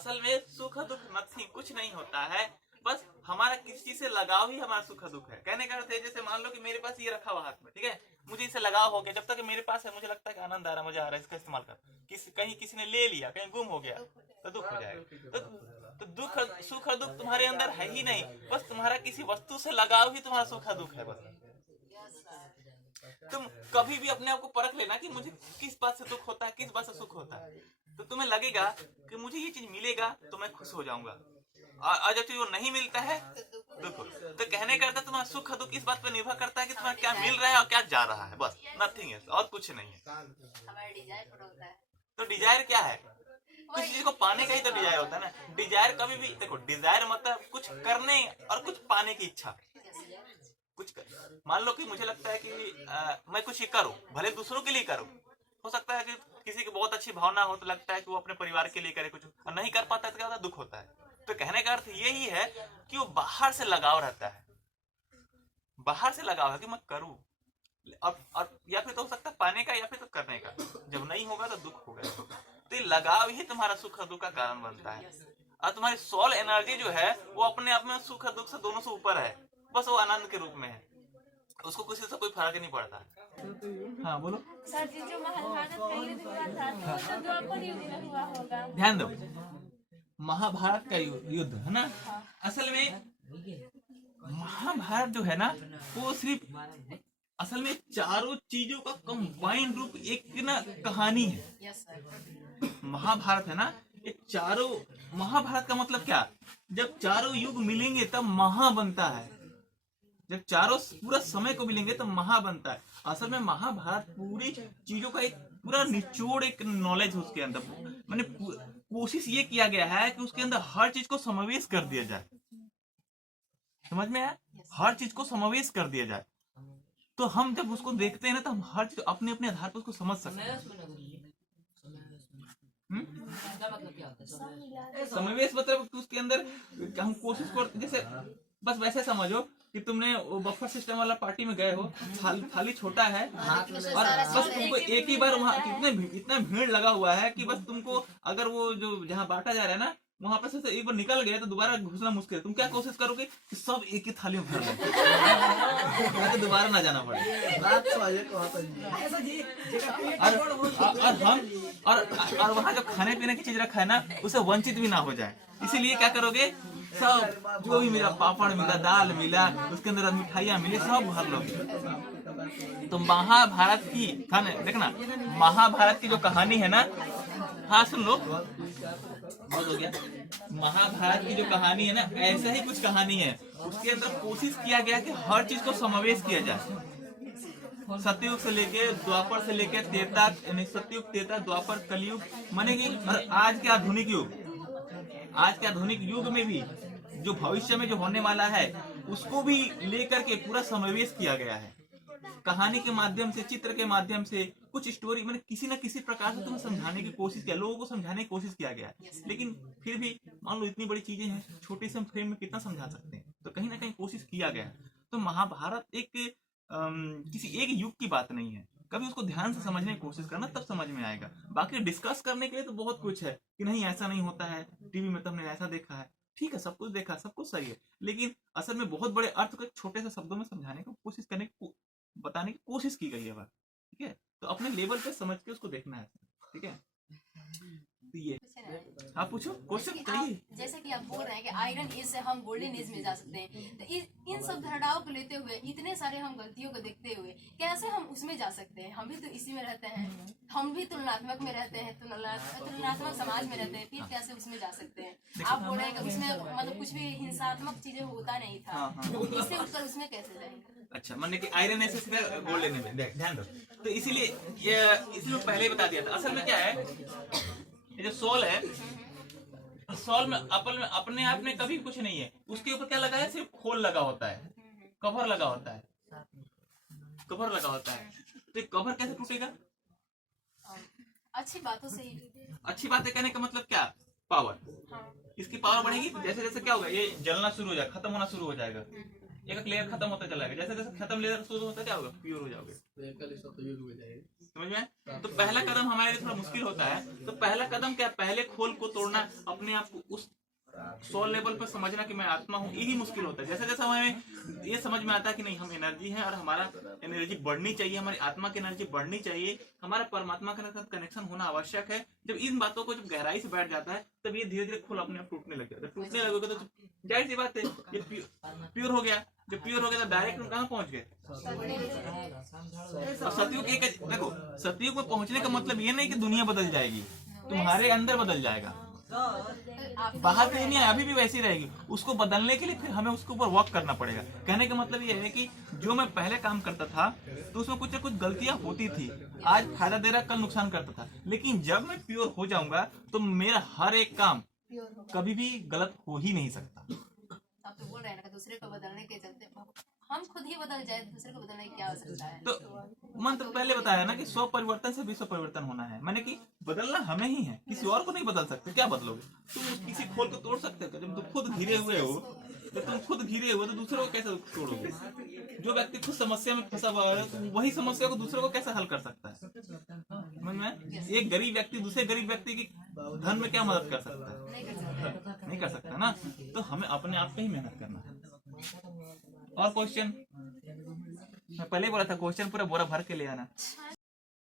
असल में सुख दुख नथिंग, कुछ नहीं होता है, बस हमारा किसी चीज से लगाव ही हमारा सुख दुख है। कहने का अर्थ है जैसे मान लो कि मेरे पास ये रखा हुआ हाथ में, ठीक है, मुझे इससे लगाव हो गया, जब तक मेरे पास है मुझे लगता है कि आनंद आ रहा है, मजा आ रहा है इसका इस्तेमाल कर, कहीं किसी ने ले लिया, कहीं गुम हो गया तो दुख हो जाएगा। तो दुख सुख और दुख तुम्हारे अंदर है ही नहीं, बस तुम्हारा किसी वस्तु से लगाव ही तुम्हारा सुख दुख है। बस तुम कभी भी अपने आप को परख लेना कि मुझे किस बात से दुख होता है, किस बात से सुख होता है, तो तुम्हें लगेगा कि मुझे ये चीज मिलेगा तो मैं खुश हो जाऊंगा, और जब वो नहीं मिलता है दुख। तो कहने का अर्थ तुम्हारा सुख दुख इस बात पर निर्भर करता है कि तुम्हें क्या मिल रहा है और क्या जा रहा है, बस नथिंग है, और कुछ नहीं है। तो डिजायर क्या है? किसी चीज को पाने का ही तो डिजायर होता है ना। डिजायर कभी भी देखो, डिजायर मतलब कुछ करने और कुछ पाने की इच्छा। कुछ मान लो कि मुझे लगता है कि मैं कुछ करूं, भले दूसरों के लिए करूं, हो सकता है कि किसी की बहुत अच्छी भावना हो तो लगता है कि वो अपने परिवार के लिए करे कुछ, और नहीं कर पाता है तो क्या होता है, दुख होता है। तो कहने का अर्थ यही है कि वो बाहर से लगाव रहता है, बाहर से लगाव है कि मैं करूं, और या फिर तो हो सकता है पाने का या फिर तो करने का, जब नहीं होगा तो दुख होगा। तो ये लगाव ही तुम्हारा सुख दुख का कारण बनता है, और तुम्हारी सोल एनर्जी जो है वो अपने आप में सुख दुख से दोनों से ऊपर है, बस वो आनंद के रूप में है, उसको किसी से कोई फर्क नहीं पड़ता। हाँ बोलो सर जी, जो महाभारत का युद्ध हुआ था वो तो द्वापर युग में हुआ होगा। ध्यान दो, महाभारत का युद्ध है ना, असल में महाभारत जो है ना वो सिर्फ असल में चारों चीजों का कंबाइंड रूप एक ना कहानी है। महाभारत है ना, ये चारों, महाभारत का मतलब क्या, जब चारों युग मिलेंगे तब महा बनता है, जब चारों पूरा समय को मिलेंगे तो महा बनता है। असल में महाभारत पूरी चीजों का एक पूरा निचोड़, एक नॉलेज है उसके अंदर, मैंने कोशिश ये किया गया है कि उसके अंदर हर चीज को समावेश कर दिया जाए, समझ में आया, हर चीज को समावेश कर दिया जाए, तो हम जब उसको देखते हैं ना तो हम हर चीज अपने अपने आधार पर उसको समझ सकते हैं। समावेश मतलब उसके अंदर हम कोशिश करते, जैसे बस वैसे समझो कि तुमने वो बफर सिस्टम वाला पार्टी में गए हो, थाली छोटा है और बस तुमको एक ही बार वहाँ इतना भीड़ लगा हुआ है कि बस तुमको अगर वो जो जहाँ बांटा जा रहा है ना वहां पर से एक बार निकल गए तो दोबारा घुसना मुश्किल है। तुम क्या कोशिश करोगे कि सब एक ही थाली में भर लो तो दोबारा ना जाना पड़े। और हम और वहाँ जो खाने पीने की चीज रखा है ना उसे वंचित भी ना हो जाए, इसीलिए क्या करोगे, सब जो भी मिला, पापड़ मिला, दाल मिला, उसके अंदर मिठाइयाँ मिली, सब भर लो। तो महाभारत की देखना, महाभारत की जो कहानी है ना, हाँ सुन लो, बहुत हो गया, महाभारत की जो कहानी है ना ऐसा ही कुछ कहानी है, उसके अंदर कोशिश किया गया कि हर चीज को समावेश किया जाए, सतयुग से लेके द्वापर से लेके त्रेता, सतयुग त्रेता द्वापर कलयुग, माने कि आज के आधुनिक युग, आज के आधुनिक युग में भी जो भविष्य में जो होने वाला है उसको भी लेकर के पूरा समावेश किया गया है, कहानी के माध्यम से, चित्र के माध्यम से, कुछ स्टोरी, मैंने किसी न किसी प्रकार से तुम्हें समझाने की कोशिश किया, लोगों को समझाने की कोशिश किया गया है। लेकिन फिर भी मान लो इतनी बड़ी चीजें हैं, छोटे से फ्रेम में कितना समझा सकते हैं, तो कहीं ना कहीं कोशिश किया गया है। तो महाभारत एक किसी एक युग की बात नहीं है, कभी उसको ध्यान से समझने की कोशिश करना, तब समझ में आएगा। बाकी डिस्कस करने के लिए तो बहुत कुछ है कि नहीं ऐसा नहीं होता है, टीवी में तुमने ऐसा देखा है, ठीक है, सब कुछ देखा, सब कुछ सही है, लेकिन असल में बहुत बड़े अर्थ को छोटे से शब्दों में समझाने की कोशिश करने की, बताने की कोशिश की गई है बात, ठीक है। तो अपने लेवल पे समझ के उसको देखना है, ठीक है। तो ये आप पूछो क्वेश्चन करिए। जैसे कि आप बोल रहे हैं कि आयरन एज से हम गोल्डन एज में जा सकते हैं, तो इन सब धारणाओं को लेते हुए, इतने सारे हम गलतियों को देखते हुए कैसे हम उसमें जा सकते हैं? हम भी तो इसी में रहते हैं, हम भी तुलनात्मक में रहते हैं, तुलनात्मक समाज में रहते हैं, फिर कैसे उसमें जा सकते हैं? आप बोल रहे हैं कि उसमें मतलब कुछ भी हिंसात्मक चीजें होता नहीं था, इससे उठकर उसमें कैसे जाएंगे? अच्छा, मैंने कि आयरन एस गोल्ड लेने में ध्यान दो, तो इसीलिए इसलिए पहले ही बता दिया था। असल में क्या है, ये जो सोल है, सोल में अपने आप में कभी कुछ नहीं है, उसके ऊपर क्या लगा है, सिर्फ खोल लगा होता है, कवर लगा होता है, कवर लगा होता है। तो कवर कैसे टूटेगा? अच्छी बातों से ही। अच्छी बातें कहने का मतलब क्या, पावर, इसकी पावर बढ़ेगी तो जैसे जैसे क्या होगा, ये जलना शुरू हो जाएगा, खत्म होना शुरू हो जाएगा, एक लेयर खत्म होता चला जाएगा, जैसे जैसे खत्म लेयर शुरू होता क्या होगा, प्योर हो जाओगे, समझ में? तो पहला कदम हमारे लिए थोड़ा मुश्किल होता है। तो पहला कदम क्या, पहले खोल को तोड़ना, अपने आप को उस 100 लेवल पर समझना कि मैं आत्मा हूँ, यही मुश्किल होता है। जैसे जैसे हमें ये समझ में आता है कि नहीं हम एनर्जी हैं और हमारा एनर्जी बढ़नी चाहिए, हमारी आत्मा की एनर्जी बढ़नी चाहिए, हमारा परमात्मा के साथ कनेक्शन होना आवश्यक है, जब इन बातों को जब गहराई से बैठ जाता है तब ये धीरे धीरे खोल अपने आप टूटने लग जाता है। टूटने लगेगा तो जाहिर सी बात है ये प्योर हो गया। जब प्योर हो गया तो डायरेक्ट कहाँ पहुंच गए? और सतयुग एक, देखो सतयुग में पहुंचने का मतलब ये नहीं कि दुनिया बदल जाएगी, तुम्हारे अंदर बदल जाएगा, बाहर की दुनिया अभी भी वैसी रहेगी। उसको बदलने के लिए फिर हमें उसके ऊपर वर्क करना पड़ेगा। कहने का मतलब ये है कि जो मैं पहले काम करता था तो उसमें कुछ ना कुछ गलतियां होती थी, आज फायदा दे रहा, कल नुकसान करता था, लेकिन जब मैं प्योर हो जाऊंगा तो मेरा हर एक काम कभी भी गलत हो ही नहीं सकता। आप तो बोल रहे हैं ना, दूसरे को बदलने के चलते हम खुद ही बदल जाए, दूसरे को बदलने की क्या हो सकता है? तो मंत्र पहले बताया ना कि 100 परिवर्तन से 200 परिवर्तन होना है, मैंने कि बदलना हमें ही है, किसी और को नहीं बदल सकते। क्या बदलोगे? तुम किसी खोल को तोड़ सकते हो? जब तुम खुद घिरे हुए हो, जब तुम खुद घिरे हुए तो दूसरों को कैसे तोड़ोगे? जो व्यक्ति खुद समस्या में फंसा हुआ है तो वही समस्या को दूसरों को कैसे हल कर सकता है? समझ में? एक गरीब व्यक्ति दूसरे गरीब व्यक्ति की धन में क्या मदद कर सकता है? नहीं कर सकता ना। तो हमें अपने आप पे ही मेहनत करना है। और क्वेश्चन मैं पहले ही बोला था, क्वेश्चन पूरा बोरा भर के ले आना।